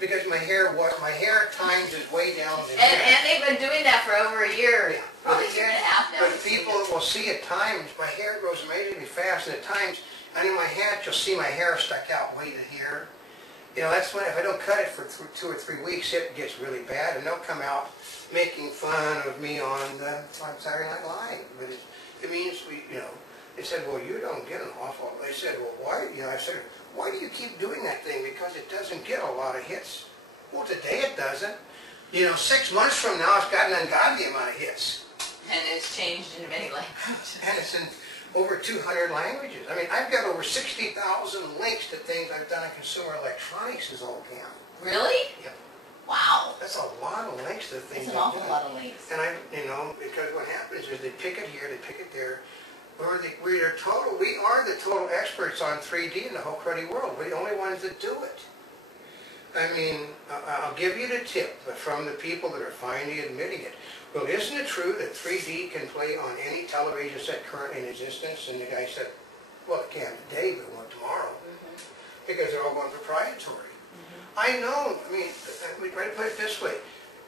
because my hair at times is way down. And they've been doing that for over a year, Yeah. probably a year and a half now. But people will see at times, my hair grows amazingly fast, and at times, under my hat, you'll see my hair stuck out way to here. You know, that's when, if I don't cut it for 2 or 3 weeks, it gets really bad, and they'll come out making fun of me on Saturday Night Live. But it means, they said, well, you don't get an awful, they said, well, why, I said, why do you keep doing that thing? Because it doesn't get a lot of hits. Well, today it doesn't. 6 months from now, it's got an ungodly amount of hits. And it's changed in many languages. And it's in over 200 languages. I mean, I've got over 60,000 links to things I've done in consumer electronics as old cam. Really? Yep. Wow. That's a lot of links to things. That's an awful lot of links. And because what happens is they pick it here, they pick it there. We are the total experts on 3D in the whole cruddy world. We're the only ones that do it. I mean, I'll give you the tip from the people that are finally admitting it. Well, isn't it true that 3D can play on any television set currently in existence? And the guy said, well, it can today, but it won't tomorrow. Because they're all going proprietary. I know, we try to put it this way.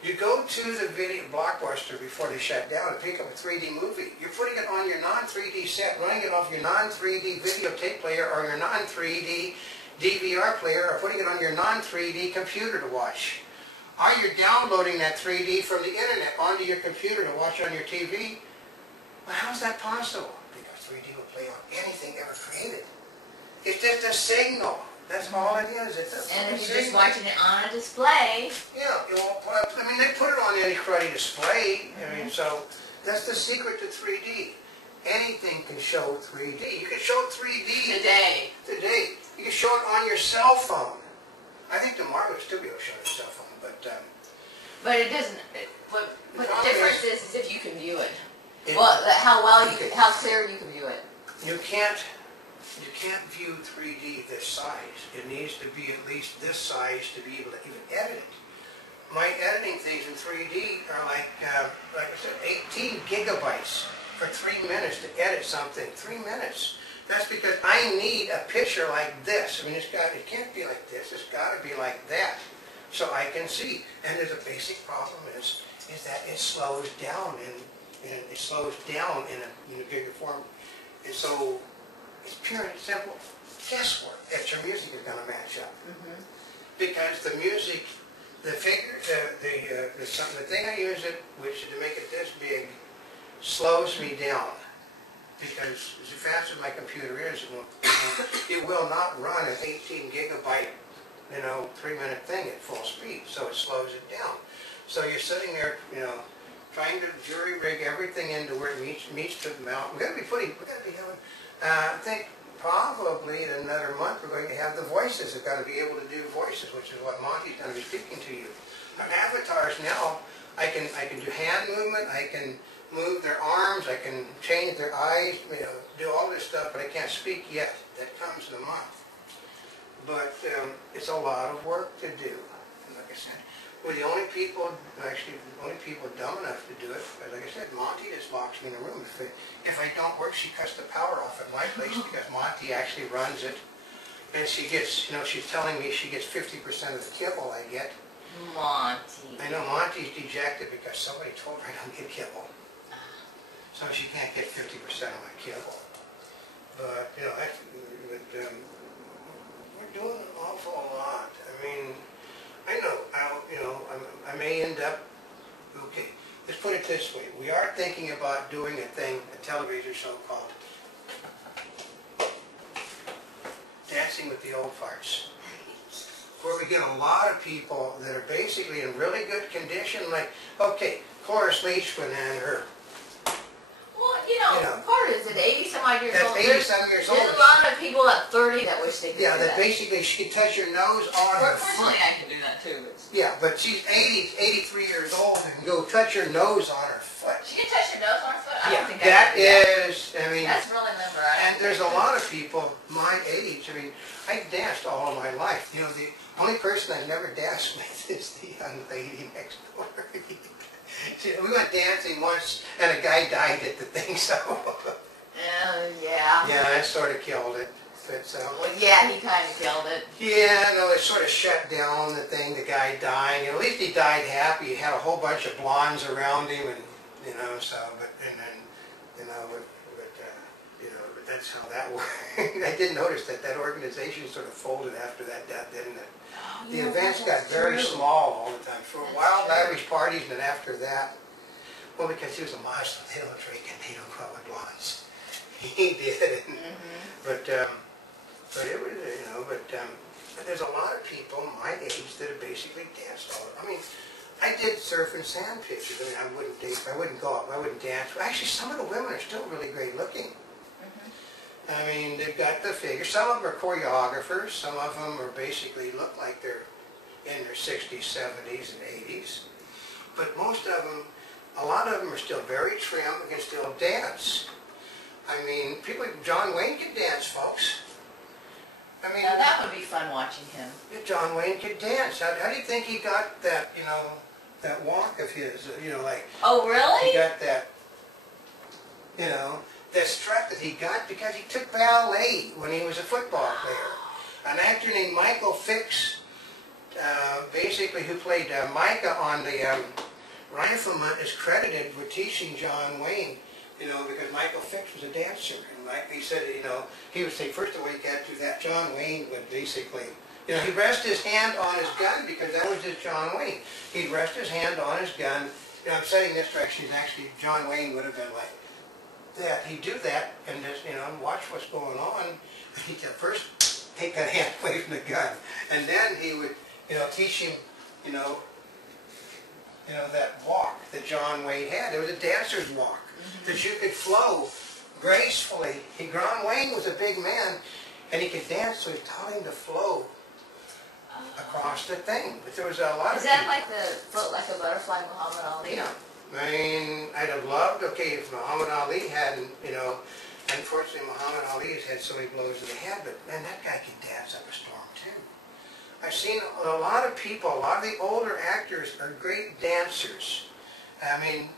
You go to the video Blockbuster before they shut down and pick up a 3D movie. You're putting it on your non-3D set, running it off your non-3D videotape player or your non-3D DVR player, or putting it on your non-3D computer to watch. Or you're downloading that 3D from the internet onto your computer to watch on your TV. Well, how's that possible? Because 3D will play on anything ever created. It's just a signal. That's all it is. And if you're just watching it on a display. Yeah, they put it on any cruddy display. So that's the secret to 3D. Anything can show 3D. You can show 3D Today. You can show it on your cell phone. I think tomorrow it'll still be able to show your cell phone, but it doesn't. What the difference is if you can view it. How clear you can view it. You can't view 3D this size. It needs to be at least this size to be able to even edit it. My editing things in 3D are like I said, 18 gigabytes for 3 minutes to edit something. 3 minutes. That's because I need a picture like this. It can't be like this. It's got to be like that, so I can see. And there's a basic problem is that it slows down in a bigger form. And so it's pure and simple guesswork that your music is going to match up. Because the music, the thing I use it, which to make it this big, slows me down. Because as fast as my computer is, it will not run an 18 gigabyte, 3-minute thing at full speed. So it slows it down. So you're sitting there, trying to jury rig everything into where it meets the mount. We got to be having, I think probably in another month we're going to have the voices. We've got to be able to do voices, which is what Monty's going to be speaking to you. On avatars now, I can do hand movement. I can move their arms. I can change their eyes. Do all this stuff, but I can't speak yet. That comes in a month. But it's a lot of work to do. And like I said, we're the only people dumb enough to do it. But like I said, Monty just locks me in a room. If I don't work, she cuts the power off at my place because Monty actually runs it. And she gets, she's telling me she gets 50% of the kibble I get. Monty. I know Monty's dejected because somebody told her I don't get kibble. So she can't get 50% of my kibble. But, we're doing an awful lot. I know, I may end up, okay, let's put it this way. We are thinking about doing a television show called Dancing with the Old Farts, where we get a lot of people that are basically in really good condition, like, okay, Cloris Leachman and her. Well, part is at 80-some-odd years old. 80-some years old. There's a lot of people at 30 that wish they could do that. Yeah, that basically she can touch your nose on her foot. Fortunately, I can do that too. Yeah, but she's 83 years old and can go touch her nose on her foot. She can touch your nose on her foot? I don't think that is, that's really liberating. And there's a lot of people my age. I danced all of my life. The only person I never danced with is the young lady next door. We went dancing once, and a guy died at the thing, so. Yeah. Yeah, that sort of killed it. But Well, yeah, he kind of killed it. yeah, no, they sort of shut down the thing. The guy dying. At least he died happy. He had a whole bunch of blondes around him, and you know, so and then you know, you know, but that's how that worked. I did notice that organization sort of folded after that death, didn't it? Oh, The yeah, events got very true. small all the time. For a That's while, true. Irish parties, and then after that, well, because he was a Muslim, they don't drink and they don't go out with blondes. He did, but it was, you know, but there's a lot of people my age that have basically danced all. I mean, I did surf and sand pictures. I mean, I wouldn't date, I wouldn't go out, I wouldn't dance. Actually, some of the women are still really great looking. I mean, they've got the figure. Some of them are choreographers. Some of them are basically look like they're in their 60s, 70s, and 80s. But most of them, a lot of them are still very trim and can still dance. I mean, people, John Wayne can dance, folks. I mean, Now that would be fun watching him. John Wayne could dance. How do you think he got that, you know, that walk of his, you know, like... Oh, He really? got that, you know, that strut that he got because he took ballet when he was a football player. An actor named Michael Fix, basically who played Micah on the Rifleman, is credited with teaching John Wayne, you know, because Michael Fix was a dancer. And like he said, you know, he would say, first of all, you got to do that. John Wayne would basically, you know, he'd rest his hand on his gun because that was just John Wayne. He'd rest his hand on his gun. You know, I'm setting this direction. Actually, John Wayne would have been like that. He'd do that and just, you know, watch what's going on. He'd first take that hand away from the gun. And then he would, you know, teach him, you know, that walk that John Wayne had. It was a dancer's walk, that you could flow gracefully. John Wayne was a big man, and he could dance, so he taught him to flow across the thing. But there was a lot of Is that people. like the float like a butterfly Muhammad Ali? Yeah. I mean, I'd have loved, okay, if Muhammad Ali hadn't, you know, unfortunately Muhammad Ali has had so many blows to the head, but man, that guy can dance up a storm too. I've seen a lot of people, a lot of the older actors are great dancers. I mean,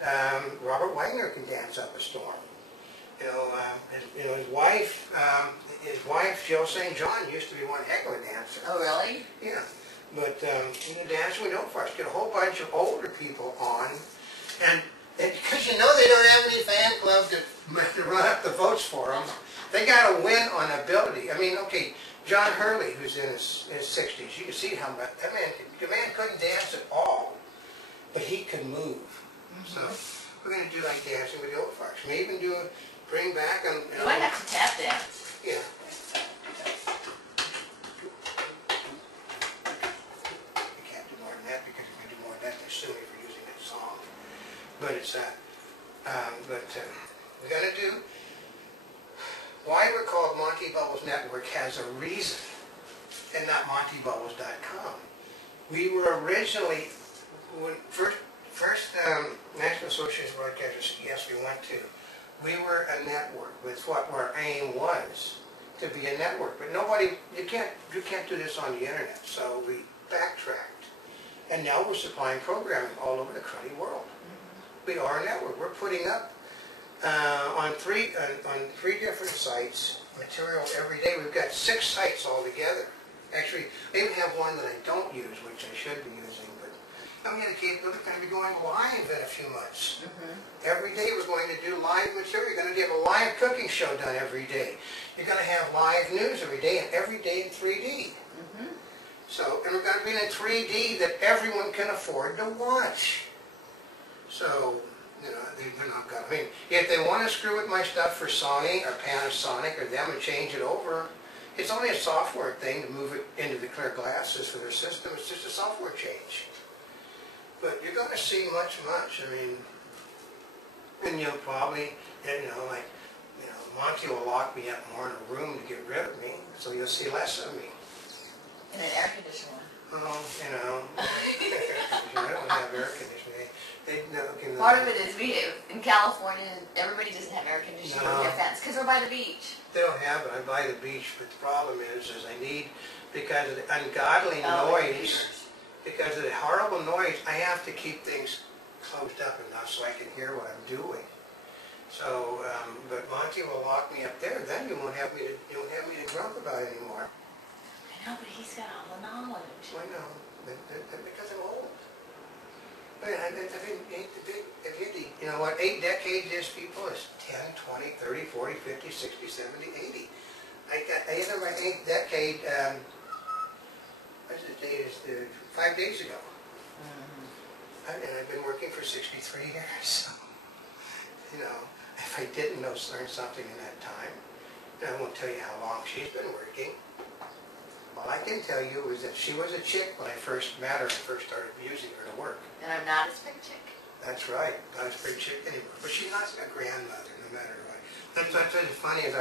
Robert Wagner can dance up a storm. You know, his wife, Jill St. John, used to be one heck of a dancer. Oh, really? Yeah, but in the dance we don't for us. Get a whole bunch of older people on, and because you know they don't have any fan club to run up the votes for them, they got to win on ability. I mean, okay, John Hurley, who's in his 60s, you can see how much that man. The man couldn't dance at all, but he could move. So we're going to do like dancing with the old folks. Maybe even bring back and You might have to tap dance. yeah. We can't do more than that because if we do more than that, they sue me for using that song. But it's we're going to do why we're called Monty Bubbles Network has a reason, and not MontyBubbles.com. We were originally when first National Association of Broadcasters. Yes, we went to. We were a network. That's what our aim was, to be a network. But you can't do this on the internet. So we backtracked, and now we're supplying programming all over the cruddy world. We are a network. We're putting up on three different sites material every day. We've got 6 sites altogether. Actually, they even have one that I don't use, which I should be using. But I'm going to be going live in a few months. Every day we're going to do live material. You're going to have a live cooking show done every day. You're going to have live news every day, and every day in 3D. So, and we're going to be in a 3D that everyone can afford to watch. So, you know, they're not going to. I mean, if they want to screw with my stuff for Sony or Panasonic or them and change it over, it's only a software thing to move it into the clear glasses for their system. It's just a software change. But you're going to see much. I mean, and you'll probably, you know, like, you know, Monty will lock me up more in a room to get rid of me, so you'll see less of me. In an air conditioner. Oh, you know, I don't have air conditioning. Part of it is in California, everybody doesn't have air conditioning No. or fence because we're by the beach. They don't have it. I buy the beach, but the problem is I need, because of the ungodly Oh, noise, because of the horrible noise, I have to keep things closed up enough so I can hear what I'm doing. So, but Monty will lock me up there. Then you won't have me to grump about it anymore. I know, but he's got all the knowledge. I know, because I'm old. I mean, you know what 8 decades is, people? Is 10, 20, 30, 40, 50, 60, 70, 80. I entered my 8th decade, what's the date? Is 5 days ago. And I've been working for 63 years. So, you know, if I didn't learn something in that time, I won't tell you how long she's been working. All I can tell you is that she was a chick when I first met her and first started using her to work. And I'm not a big chick. That's right, not as big chick anymore. But she's not a grandmother, no matter what. That's what's funny is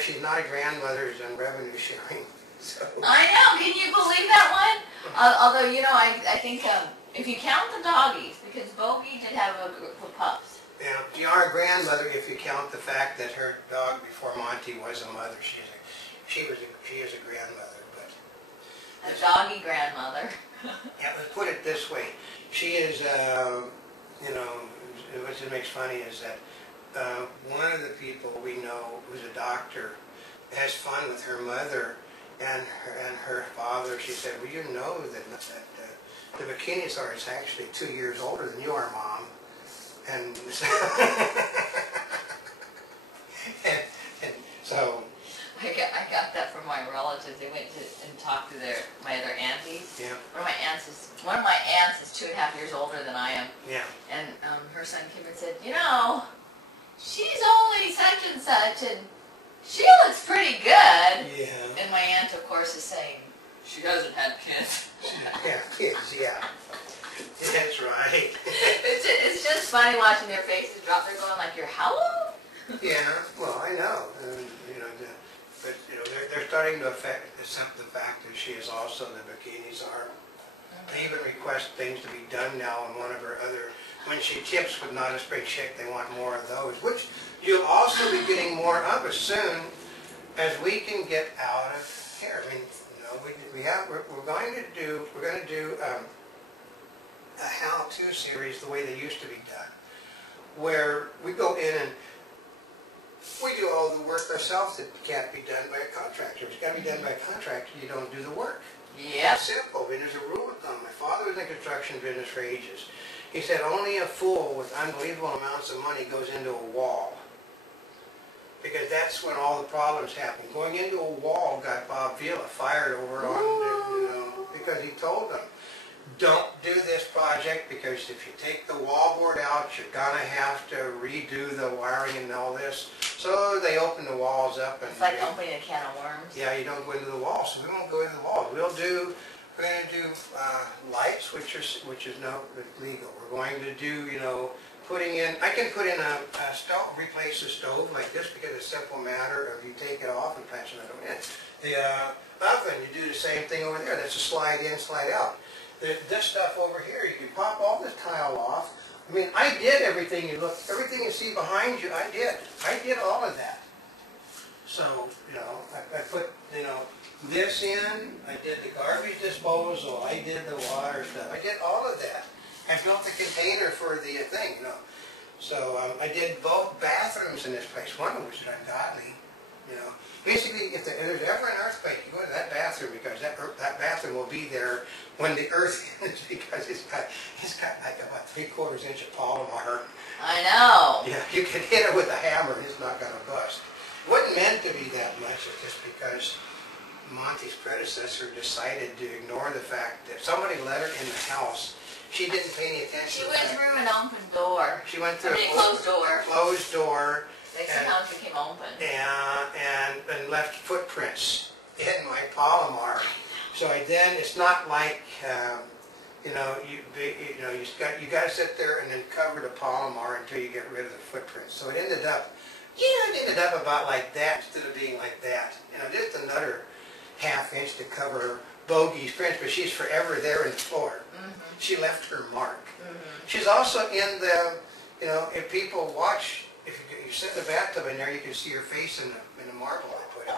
she's not a grandmother, is on revenue sharing. So. I know. Can you believe that one? Although, you know, I think if you count the doggies, because Bogey did have a group of pups. Yeah, you are a grandmother if you count the fact that her dog before Monty was a mother. She is a grandmother, but a doggy grandmother. Yeah, let's put it this way. She is, you know, what makes funny is that one of the people we know who's a doctor has fun with her mother and her father. She said, well, you know that the Bikini Czar is actually 2 years older than you are, Mom. And so, and so I got that from my relatives. They went and talked to my other aunties. Yeah. One of my aunts is 2.5 years older than I am. Yeah. And her son came and said, you know, she's only such and such, and she looks pretty good. Yeah. And my aunt, of course, is saying, she hasn't had kids. Yeah, kids. Yeah. That's right. It's just funny watching their faces drop. They're going like, you're how old? Yeah, well, I know. You know, but you know, they're starting to accept the fact that she is also the Bikini Czar. They even request things to be done now on one of her other. When she tips with Not a Spring Chick, they want more of those, which you'll also be getting more of as soon as we can get out of here. I mean, you know, we're going to do a how-to series the way they used to be done, where we go in and we do all the work ourselves that can't be done by a contractor. If it's got to be done by a contractor, you don't do the work. Yeah. It's simple. I mean, there's a rule of thumb. My father was in the construction business for ages. He said only a fool with unbelievable amounts of money goes into a wall. Because that's when all the problems happen. Going into a wall got Bob Vila fired over on, you know, because he told them, don't do this project because if you take the wallboard out, you're going to have to redo the wiring and all this. So they open the walls up. And it's like opening a can of worms. Yeah, you don't go into the wall, so we won't go into the wall. We're going to do lights, which is no legal. We're going to do, you know, putting in, I can put in a stove, replace a stove like this because it's a simple matter of you take it off and punch another one in. The oven, you do the same thing over there. That's a slide in, slide out. This stuff over here, you can pop all this tile off. I mean, I did everything everything you see behind you, I did all of that. So, you know, I put, you know, this in, I did the garbage disposal, I did the water stuff, I did all of that. I built the container for the thing, you know. So I did both bathrooms in this place. One of them was ungodly, you know. Basically, if there's ever an earthquake, you go to that bathroom because that bathroom will be there when the earth is because it's got like about 3/4 inch of polymer. I know. Yeah, you can hit it with a hammer and it's not going to bust. It wasn't meant to be that much. It's just because Monty's predecessor decided to ignore the fact that somebody let her in the house. She didn't pay any attention. She went through an open door. She went through a closed door. Closed door. Next thing the house became open. And left footprints in my polymer. So it's not like you know you got to sit there and then cover the polymer until you get rid of the footprints. So it ended up about like that instead of being like that. You know, just another ½ inch to cover Bogey's prints, but she's forever there in the floor. She left her mark. She's also in the, you know, if people watch, if you sit in the bathtub in there, you can see her face in the marble I put in.